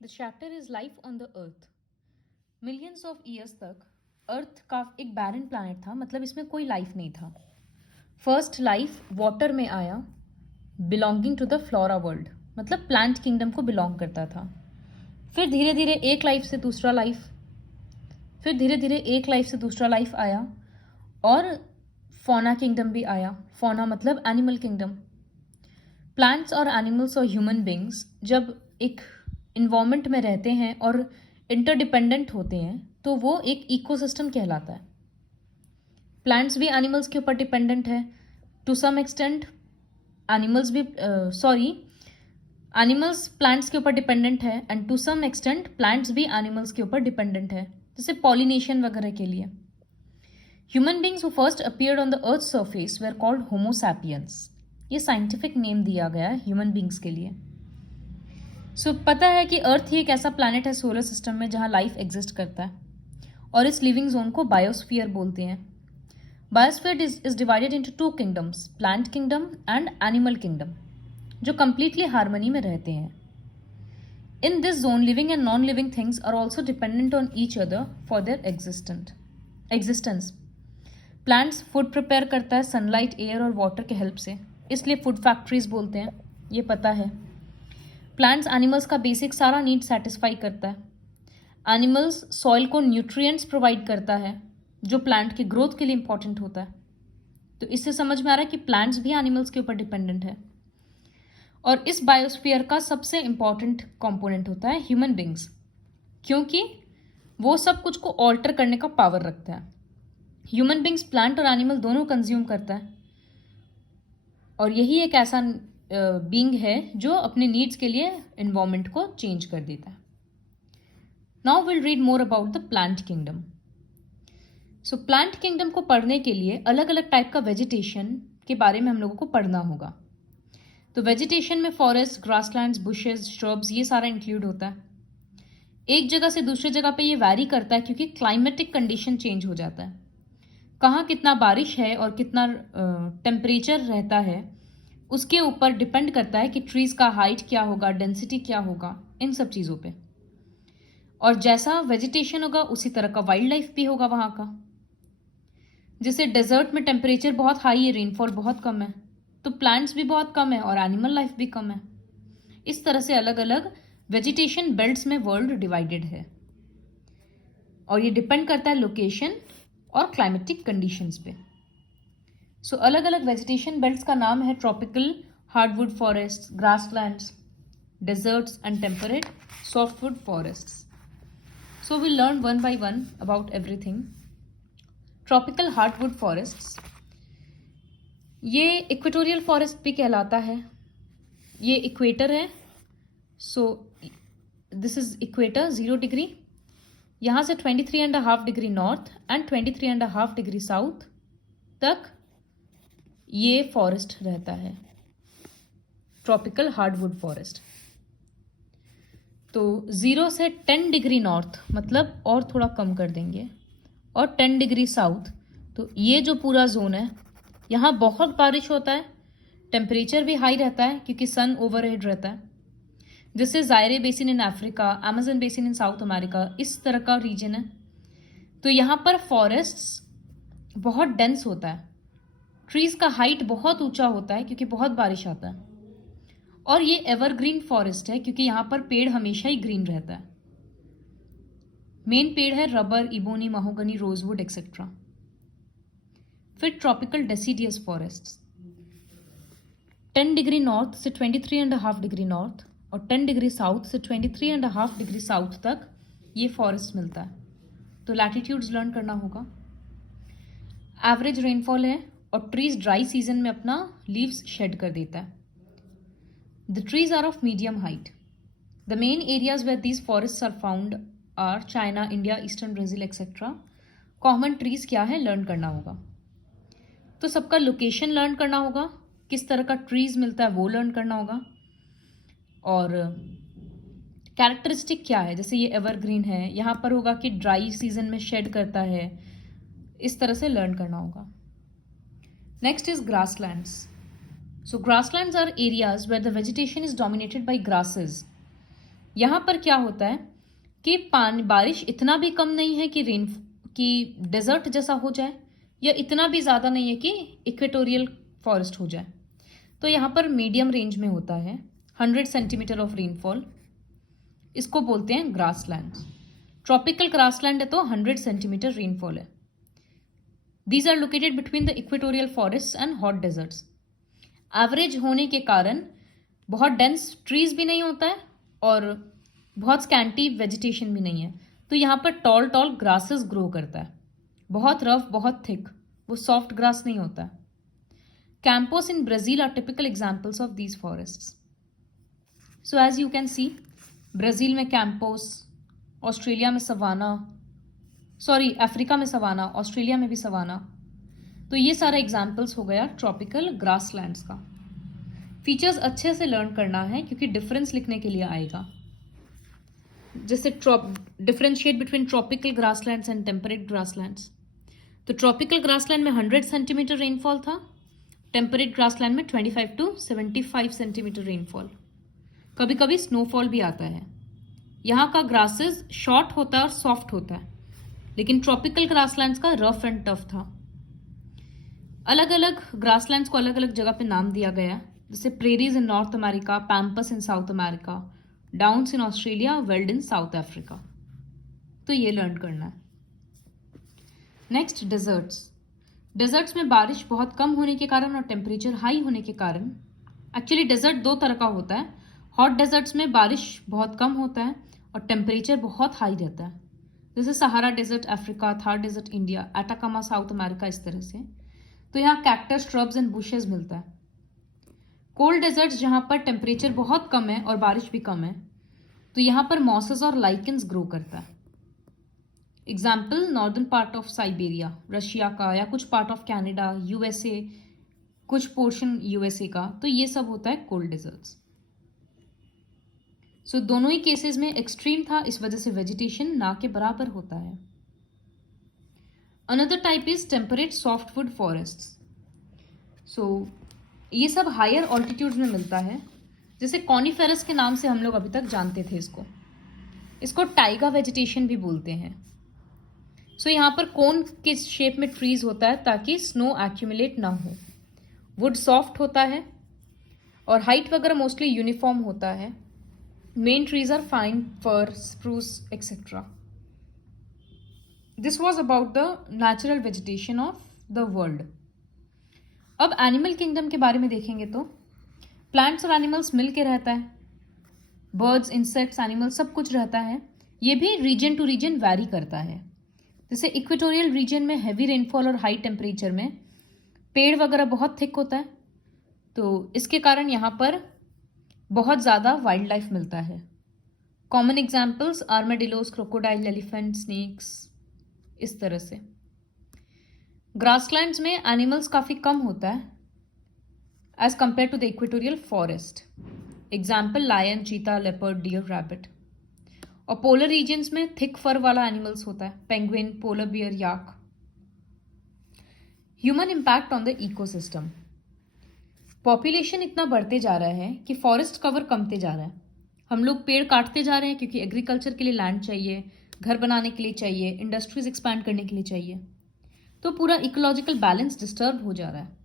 The chapter is life on the earth. Millions of years तक अर्थ का एक बैरन planet था, मतलब इसमें कोई लाइफ नहीं था। फर्स्ट लाइफ वाटर में आया, belonging to the flora world, मतलब प्लांट किंगडम को बिलोंग करता था। फिर धीरे धीरे एक लाइफ से दूसरा लाइफ, फिर धीरे धीरे एक लाइफ से दूसरा लाइफ आया और फौना किंगडम भी आया। फौना मतलब एनिमल किंगडम। प्लांट्स और एनिमल्स और ह्यूमन बींग्स जब एक इन्वायरमेंट में रहते हैं और इंटरडिपेंडेंट होते हैं तो वो एक इकोसिस्टम कहलाता है। प्लांट्स भी एनिमल्स के ऊपर डिपेंडेंट है टू सम एक्सटेंट। एनिमल्स भी एनिमल्स प्लांट्स के ऊपर डिपेंडेंट है and to some extent plants भी एनिमल्स के ऊपर डिपेंडेंट है, जैसे पॉलिनेशन वगैरह के लिए। Human beings who first appeared on the earth surface were called homo sapiens. ये साइंटिफिक नेम दिया गया है ह्यूमन बींग्स के लिए। पता है कि अर्थ ही एक ऐसा प्लैनेट है सोलर सिस्टम में जहां लाइफ एग्जिस्ट करता है, और इस लिविंग जोन को बायोस्फीयर बोलते हैं। Biosphere is divided into two kingdoms, plant kingdom and animal kingdom, जो कंप्लीटली हार्मनी में रहते हैं। In this zone living and non living things are also dependent on each other for their existence. Plants food prepare करता है sunlight, air और water के help से, इसलिए फूड फैक्ट्रीज बोलते हैं, ये पता है। प्लांट्स एनिमल्स का बेसिक सारा नीड सेटिस्फाई करता है। एनिमल्स सॉइल को न्यूट्रिएंट्स प्रोवाइड करता है जो प्लांट की ग्रोथ के लिए इंपॉर्टेंट होता है। तो इससे समझ में आ रहा है कि प्लांट्स भी एनिमल्स के ऊपर डिपेंडेंट है। और इस बायोस्फीयर का सबसे इंपॉर्टेंट कंपोनेंट होता है ह्यूमन बींग्स, क्योंकि वो सब कुछ को ऑल्टर करने का पावर रखता है। ह्यूमन बींग्स प्लांट और एनिमल दोनों कंज्यूम करता है, और यही एक ऐसा बींग है जो अपने नीड्स के लिए एनवायरनमेंट को चेंज कर देता है। Now will read more about the plant kingdom. Plant kingdom को पढ़ने के लिए अलग अलग टाइप का वेजिटेशन के बारे में हम लोगों को पढ़ना होगा। तो वेजिटेशन में फॉरेस्ट, ग्रासलैंड्स, बुशेस, श्रब्स, ये सारा इंक्लूड होता है। एक जगह से दूसरी जगह पे ये वैरी करता है क्योंकि क्लाइमेटिक कंडीशन चेंज हो जाता है। कहाँ कितना बारिश है और कितना टेम्परेचर रहता है उसके ऊपर डिपेंड करता है कि ट्रीज का हाइट क्या होगा, डेंसिटी क्या होगा, इन सब चीज़ों पे। और जैसा वेजिटेशन होगा उसी तरह का वाइल्ड लाइफ भी होगा वहाँ का। जैसे डेजर्ट में टेम्परेचर बहुत हाई है, रेनफॉल बहुत कम है, तो प्लांट्स भी बहुत कम है और एनिमल लाइफ भी कम है। इस तरह से अलग अलग वेजिटेशन बेल्ट्स में वर्ल्ड डिवाइडेड है, और ये डिपेंड करता है लोकेशन और क्लाइमेटिक कंडीशंस पे। अलग अलग वेजिटेशन बेल्ट्स का नाम है tropical hardwood forest, grasslands, deserts and temperate softwood forests. we'll learn one by one about everything. Tropical hardwood forests, ये इक्वेटोरियल फॉरेस्ट भी कहलाता है। ये इक्वेटर है, दिस इज इक्वेटर 0 डिग्री। यहाँ से 23.5 degree north and 23.5 degree south तक ये फॉरेस्ट रहता है, ट्रॉपिकल हार्डवुड फॉरेस्ट। तो 0 से 10 डिग्री नॉर्थ, मतलब और थोड़ा कम कर देंगे, और 10 डिग्री साउथ, तो ये जो पूरा जोन है यहाँ बहुत बारिश होता है, टेम्परेचर भी हाई रहता है क्योंकि सन ओवरहेड रहता है। जैसे जायरे basin in Africa, Amazon basin in south America, इस तरह का रीजन है। तो यहाँ पर फॉरेस्ट्स बहुत डेंस होता है, ट्रीज का हाइट बहुत ऊंचा होता है क्योंकि बहुत बारिश आता है। और ये एवरग्रीन फॉरेस्ट है क्योंकि यहाँ पर पेड़ हमेशा ही ग्रीन रहता है। मेन पेड़ है rubber, ebony, mahogany, rosewood etcetera. फिर tropical deciduous forest, 10 degree north से 23.5 डिग्री नॉर्थ और 10 डिग्री साउथ से 23.5 डिग्री साउथ तक ये फॉरेस्ट मिलता है। तो लैटिट्यूड्स लर्न करना होगा। एवरेज रेनफॉल है और ट्रीज ड्राई सीजन में अपना लीव्स शेड कर देता है। The trees are of medium height. The main areas where these forests are found are China, India, Eastern Brazil, etc. Common trees क्या है लर्न करना होगा। तो सबका लोकेशन लर्न करना होगा, किस तरह का ट्रीज मिलता है वो लर्न करना होगा, और कैरेक्टरिस्टिक क्या है, जैसे ये एवरग्रीन है, यहाँ पर होगा कि ड्राई सीजन में शेड करता है, इस तरह से लर्न करना होगा। Next is grasslands. grasslands are areas where the vegetation is dominated by grasses. यहाँ पर क्या होता है कि बारिश इतना भी कम नहीं है कि डेजर्ट जैसा हो जाए, या इतना भी ज़्यादा नहीं है कि इक्वेटोरियल फॉरेस्ट हो जाए। तो यहाँ पर मीडियम रेंज में होता है 100 सेंटीमीटर ऑफ रेनफॉल। इसको बोलते हैं ग्रासलैंड। ट्रॉपिकल ग्रासलैंड है तो 100 सेंटीमीटर रेनफॉल है। These are located between the equatorial forest and hot deserts. Average होने के कारण बहुत डेंस ट्रीज भी नहीं होता है और बहुत स्कैंटी वेजिटेशन भी नहीं है, तो यहाँ पर टॉल टॉल ग्रासेस ग्रो करता है, बहुत रफ, बहुत थिक, वो सॉफ्ट ग्रास नहीं होता है। Campos in Brazil are typical examples of these forests. So as you can see, Brazil में कैंपोस, ऑस्ट्रेलिया में सवाना, अफ्रीका में सवाना, ऑस्ट्रेलिया में भी सवाना। तो ये सारे एग्जाम्पल्स हो गया ट्रॉपिकल ग्रासलैंड्स का। फीचर्स अच्छे से लर्न करना है क्योंकि डिफरेंस लिखने के लिए आएगा, जैसे differentiate between tropical grasslands and temperate grasslands. तो ट्रॉपिकल ग्रासलैंड में 100 सेंटीमीटर रेनफॉल था, टेम्परेट ग्रासलैंड में 25 to 75 सेंटीमीटर रेनफॉल। कभी कभी स्नोफॉल भी आता है। यहाँ का ग्रासेस शॉर्ट होता है और सॉफ्ट होता है, लेकिन ट्रॉपिकल ग्रासलैंड्स का रफ एंड टफ था। अलग अलग ग्रासलैंड्स को अलग अलग जगह पे नाम दिया गया, जैसे prairies in north America, pampas in south America, downs in Australia, weld in south Africa. तो ये लर्न करना है। Next, desserts. डेजर्ट्स में बारिश बहुत कम होने के कारण और टेम्परेचर हाई होने के कारण, एक्चुअली डेजर्ट दो तरह का होता है। हॉट डेजर्ट्स में बारिश बहुत कम होता है और टेम्परेचर बहुत हाई रहता है, जैसे Sahara desert Africa, Thar desert India, Atacama South America, इस तरह से। तो यहाँ कैक्टस, श्रब्स एंड बुशेस मिलता है। कोल्ड डेजर्ट्स जहाँ पर टेम्परेचर बहुत कम है और बारिश भी कम है, तो यहाँ पर मॉसेस और लाइकेंस ग्रो करता है। Example, northern part of Siberia, Russia का, या कुछ पार्ट ऑफ कनाडा, यूएसए, कुछ पोर्शन यूएसए का, तो ये सब होता है कोल्ड डेजर्ट्स। सो दोनों ही केसेस में एक्सट्रीम था, इस वजह से वेजिटेशन ना के बराबर होता है। Another type is temperate softwood forests. So ये सब हायर ऑल्टीट्यूड्स में मिलता है, जैसे कॉनिफेरस के नाम से हम लोग अभी तक जानते थे इसको टाइगा वेजिटेशन भी बोलते हैं। सो यहाँ पर कोन के शेप में ट्रीज होता है ताकि स्नो एक्यूमुलेट ना हो। वुड सॉफ्ट होता है और हाइट वगैरह मोस्टली यूनिफॉर्म होता है। Main trees are pine, fir, spruce etcetera. This was about the natural vegetation of the world. अब एनिमल किंगडम के बारे में देखेंगे तो प्लांट्स और एनिमल्स मिल के रहता है। बर्ड्स, इंसेक्ट्स, एनिमल्स सब कुछ रहता है। ये भी रीजन टू रीजन वैरी करता है। जैसे इक्वेटोरियल रीजन में हैवी रेनफॉल और हाई टेम्परेचर में पेड़ वगैरह बहुत थिक होता है, तो इसके कारण यहाँ पर बहुत ज़्यादा वाइल्ड लाइफ मिलता है। Common examples armadillos, crocodile, elephant, snakes, इस तरह से। ग्रासलैंड्स में एनिमल्स काफ़ी कम होता है as compare to the equatorial forest. Example, lion, cheetah, leopard, deer, rabbit. और पोलर रीजन्स में थिक फर वाला एनिमल्स होता है, penguin, polar bear, yak. Human impact on the ecosystem. Population इतना बढ़ते जा रहा है कि फॉरेस्ट कवर कमते जा रहा है। हम लोग पेड़ काटते जा रहे हैं क्योंकि एग्रीकल्चर के लिए लैंड चाहिए, घर बनाने के लिए चाहिए, इंडस्ट्रीज एक्सपैंड करने के लिए चाहिए। तो पूरा इकोलॉजिकल बैलेंस डिस्टर्ब हो जा रहा है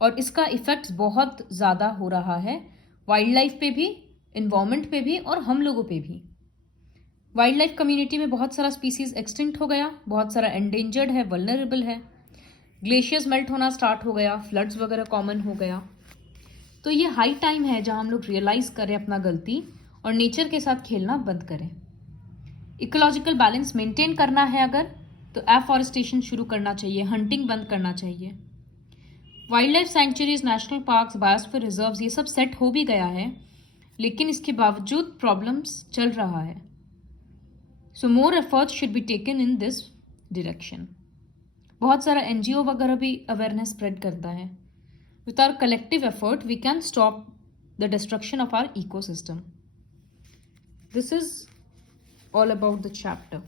और इसका इफेक्ट बहुत ज़्यादा हो रहा है वाइल्ड लाइफ पे भी, इन्वायरमेंट पे भी और हम लोगों पे भी। वाइल्ड लाइफ कम्युनिटी में बहुत सारा स्पीसीज एक्सटिंक्ट हो गया, बहुत सारा एंडेंजर्ड है, वल्नरेबल है। ग्लेशियर्स मेल्ट होना स्टार्ट हो गया, फ्लड्स वगैरह कॉमन हो गया। तो ये हाई टाइम है जहाँ हम लोग रियलाइज करें अपना गलती और नेचर के साथ खेलना बंद करें। इकोलॉजिकल बैलेंस मेंटेन करना है अगर, तो एफॉरेस्टेशन शुरू करना चाहिए, हंटिंग बंद करना चाहिए। Wild life sanctuaries, national parks, biosphere reserves, ये सब सेट हो भी गया है, लेकिन इसके बावजूद प्रॉब्लम्स चल रहा है। So more efforts should be taken in this direction. बहुत सारा एनजीओ वगैरह भी अवेयरनेस स्प्रेड करता है। With our collective effort, we can stop the destruction of our ecosystem. This is all about the chapter.